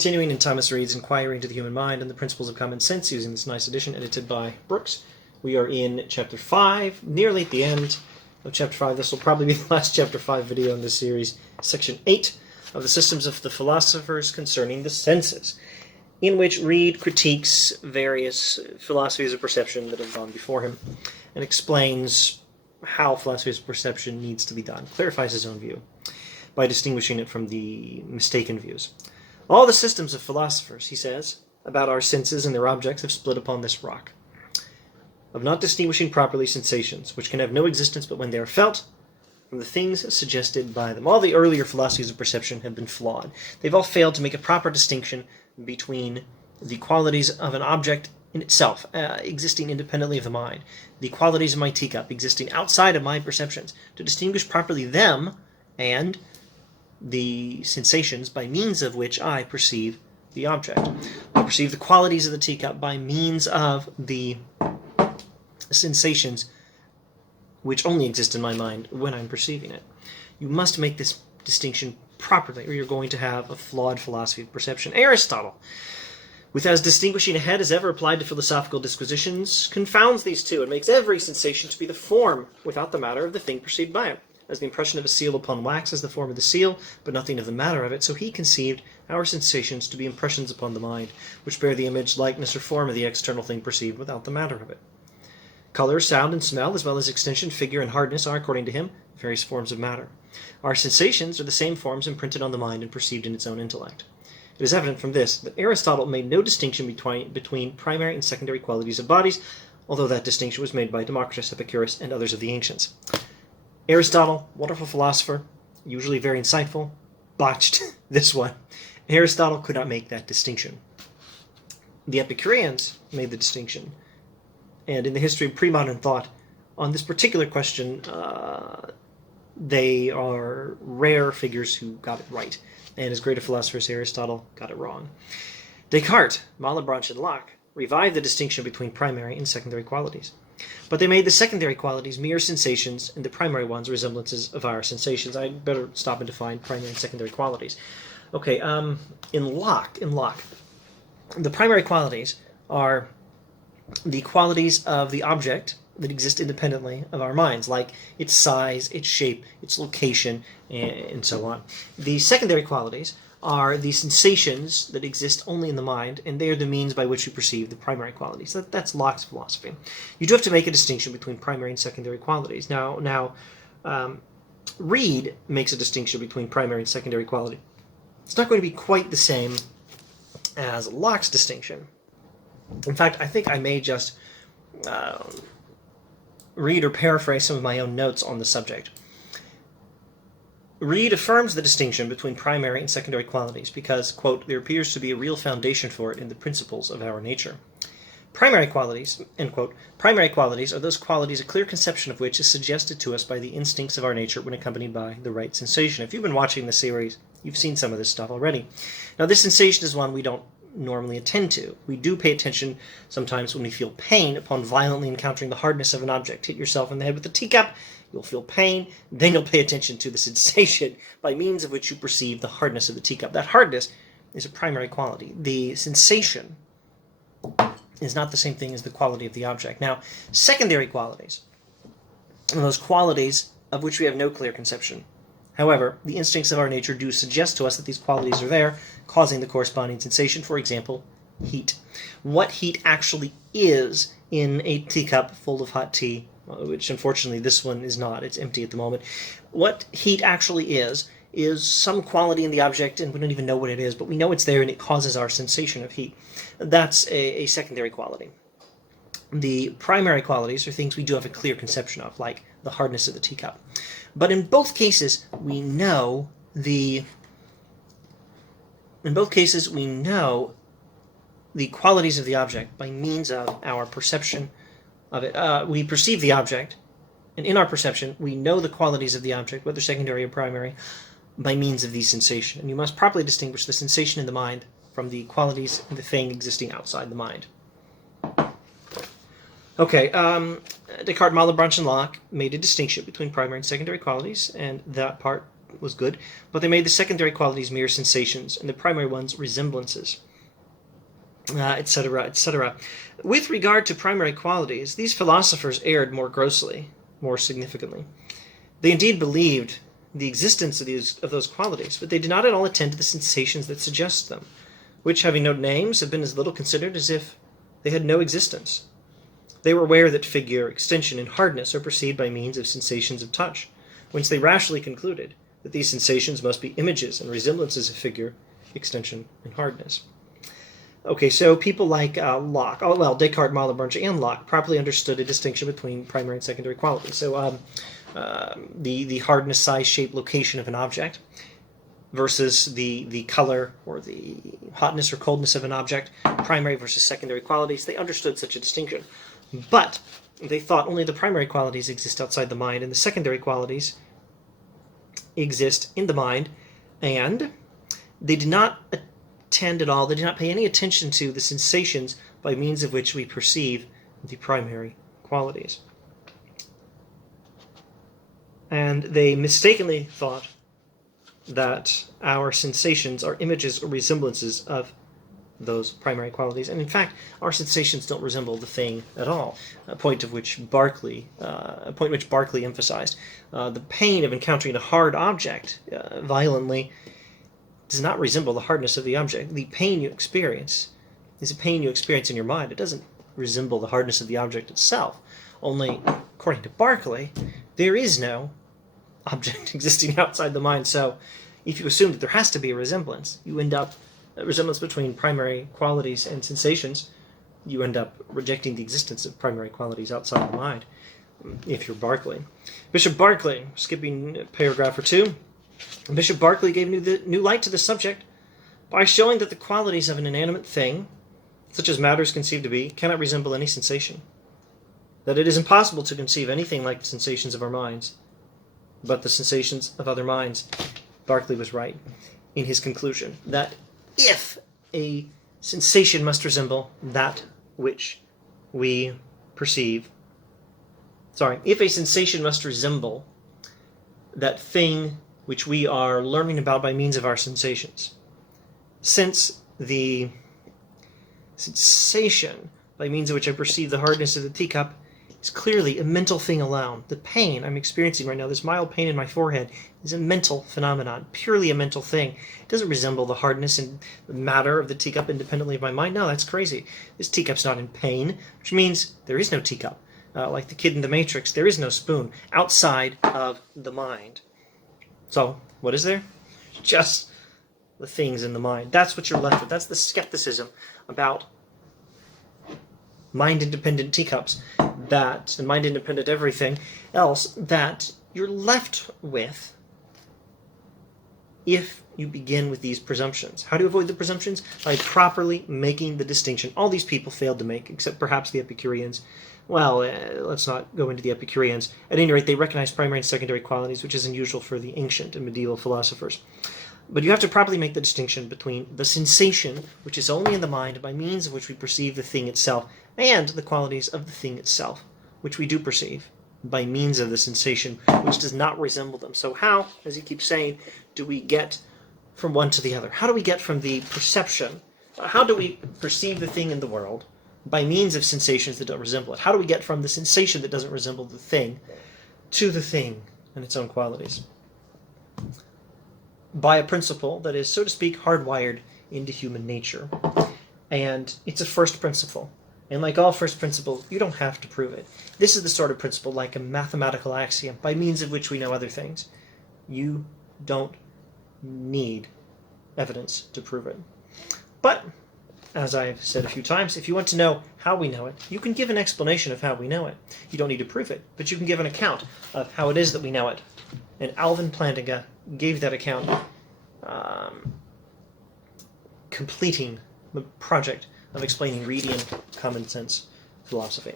Continuing in Thomas Reid's Inquiry into the Human Mind and the Principles of Common Sense, using this nice edition edited by Brooks. We are in Chapter 5, nearly at the end of Chapter 5. This will probably be the last Chapter 5 video in this series, Section 8 of the Systems of the Philosophers Concerning the Senses, in which Reid critiques various philosophies of perception that have gone before him and explains how philosophy of perception needs to be done, clarifies his own view by distinguishing it from the mistaken views. All the systems of philosophers, he says, about our senses and their objects have split upon this rock, of not distinguishing properly sensations, which can have no existence but when they are felt, from the things suggested by them. All the earlier philosophies of perception have been flawed. They've all failed to make a proper distinction between the qualities of an object in itself, existing independently of the mind, the qualities of my teacup, existing outside of my perceptions, to distinguish properly them and the sensations by means of which I perceive the object. I perceive the qualities of the teacup by means of the sensations which only exist in my mind when I'm perceiving it. You must make this distinction properly, or you're going to have a flawed philosophy of perception. Aristotle, with as distinguishing a head as ever applied to philosophical disquisitions, confounds these two and makes every sensation to be the form without the matter of the thing perceived by it. As the impression of a seal upon wax is the form of the seal, but nothing of the matter of it, so he conceived our sensations to be impressions upon the mind, which bear the image, likeness, or form of the external thing perceived without the matter of it. Color, sound, and smell, as well as extension, figure, and hardness, are, according to him, various forms of matter. Our sensations are the same forms imprinted on the mind and perceived in its own intellect. It is evident from this that Aristotle made no distinction between primary and secondary qualities of bodies, although that distinction was made by Democritus, Epicurus, and others of the ancients. Aristotle, wonderful philosopher, usually very insightful, botched this one. Aristotle could not make that distinction. The Epicureans made the distinction, and in the history of pre-modern thought, on this particular question, they are rare figures who got it right, and as great a philosopher as Aristotle got it wrong. Descartes, Malebranche, and Locke revived the distinction between primary and secondary qualities. But they made the secondary qualities mere sensations, and the primary ones resemblances of our sensations. I'd better stop and define primary and secondary qualities. Okay, in Locke, the primary qualities are the qualities of the object that exist independently of our minds, like its size, its shape, its location, and so on. The secondary qualities are the sensations that exist only in the mind, and they are the means by which we perceive the primary qualities. That's Locke's philosophy. You do have to make a distinction between primary and secondary qualities. Now, Reid makes a distinction between primary and secondary quality. It's not going to be quite the same as Locke's distinction. In fact, I think I may just read or paraphrase some of my own notes on the subject. Reid affirms the distinction between primary and secondary qualities because, quote, there appears to be a real foundation for it in the principles of our nature. Primary qualities, end quote, primary qualities are those qualities a clear conception of which is suggested to us by the instincts of our nature when accompanied by the right sensation. If you've been watching the series, you've seen some of this stuff already. Now, this sensation is one we don't normally attend to. We do pay attention sometimes when we feel pain upon violently encountering the hardness of an object. Hit yourself in the head with a teacup, you'll feel pain, then you'll pay attention to the sensation by means of which you perceive the hardness of the teacup. That hardness is a primary quality. The sensation is not the same thing as the quality of the object. Now, secondary qualities are those qualities of which we have no clear conception. However, the instincts of our nature do suggest to us that these qualities are there, causing the corresponding sensation. For example, heat. What heat actually is in a teacup full of hot tea, which unfortunately this one is not. It's empty at the moment. What heat actually is some quality in the object, and we don't even know what it is, but we know it's there and it causes our sensation of heat. That's a secondary quality. The primary qualities are things we do have a clear conception of, like the hardness of the teacup. But in both cases, we know the qualities of the object by means of our perception of it. We perceive the object, and in our perception, we know the qualities of the object, whether secondary or primary, by means of the sensation. And you must properly distinguish the sensation in the mind from the qualities of the thing existing outside the mind. Okay, Descartes, Malebranche, and Locke made a distinction between primary and secondary qualities, and that part was good, but they made the secondary qualities mere sensations, and the primary ones resemblances, etc., etc. With regard to primary qualities, these philosophers erred more grossly, more significantly. They indeed believed the existence of those qualities, but they did not at all attend to the sensations that suggest them, which, having no names, have been as little considered as if they had no existence. They were aware that figure, extension, and hardness are perceived by means of sensations of touch, whence they rashly concluded that these sensations must be images and resemblances of figure, extension, and hardness. Okay, so people like Locke, Descartes, Malebranche, and Locke properly understood a distinction between primary and secondary qualities. So the hardness, size, shape, location of an object versus the color or the hotness or coldness of an object, primary versus secondary qualities. They understood such a distinction. But they thought only the primary qualities exist outside the mind, and the secondary qualities exist in the mind, and they did not attend at all, they did not pay any attention to the sensations by means of which we perceive the primary qualities. And they mistakenly thought that our sensations are images or resemblances of those primary qualities. And in fact, our sensations don't resemble the thing at all, a point which Berkeley emphasized. The pain of encountering a hard object violently does not resemble the hardness of the object. The pain you experience is a pain you experience in your mind. It doesn't resemble the hardness of the object itself. Only, according to Berkeley, there is no object existing outside the mind. So if you assume that there has to be a resemblance, you end up a resemblance between primary qualities and sensations, you end up rejecting the existence of primary qualities outside the mind, if you're Berkeley. Bishop Berkeley, skipping a paragraph or two, Bishop Berkeley gave new light to the subject by showing that the qualities of an inanimate thing, such as matter is conceived to be, cannot resemble any sensation. That it is impossible to conceive anything like the sensations of our minds, but the sensations of other minds. Berkeley was right in his conclusion that if a sensation must resemble that which we perceive, if a sensation must resemble that thing which we are learning about by means of our sensations, since the sensation by means of which I perceive the hardness of the teacup is clearly a mental thing alone. The pain I'm experiencing right now, this mild pain in my forehead, is a mental phenomenon, purely a mental thing. It doesn't resemble the hardness and the matter of the teacup independently of my mind. No, that's crazy. This teacup's not in pain, which means there is no teacup. Like the kid in the Matrix, there is no spoon outside of the mind. So, what is there? Just the things in the mind. That's what you're left with. That's the skepticism about mind-independent teacups, and mind-independent everything else, that you're left with if you begin with these presumptions. How do you avoid the presumptions? By properly making the distinction all these people failed to make, except perhaps the Epicureans. Well, let's not go into the Epicureans. At any rate, they recognize primary and secondary qualities, which is unusual for the ancient and medieval philosophers. But you have to properly make the distinction between the sensation, which is only in the mind by means of which we perceive the thing itself, and the qualities of the thing itself, which we do perceive by means of the sensation, which does not resemble them. So how, as he keeps saying, do we get from one to the other? How do we get from the perception? How do we perceive the thing in the world by means of sensations that don't resemble it? How do we get from the sensation that doesn't resemble the thing to the thing and its own qualities? By a principle that is, so to speak, hardwired into human nature. And it's a first principle. And like all first principles, you don't have to prove it. This is the sort of principle like a mathematical axiom, by means of which we know other things. You don't need evidence to prove it. But, as I've said a few times, if you want to know how we know it, you can give an explanation of how we know it. You don't need to prove it, but you can give an account of how it is that we know it. And Alvin Plantinga gave that account, completing the project of explaining Reidian common sense philosophy.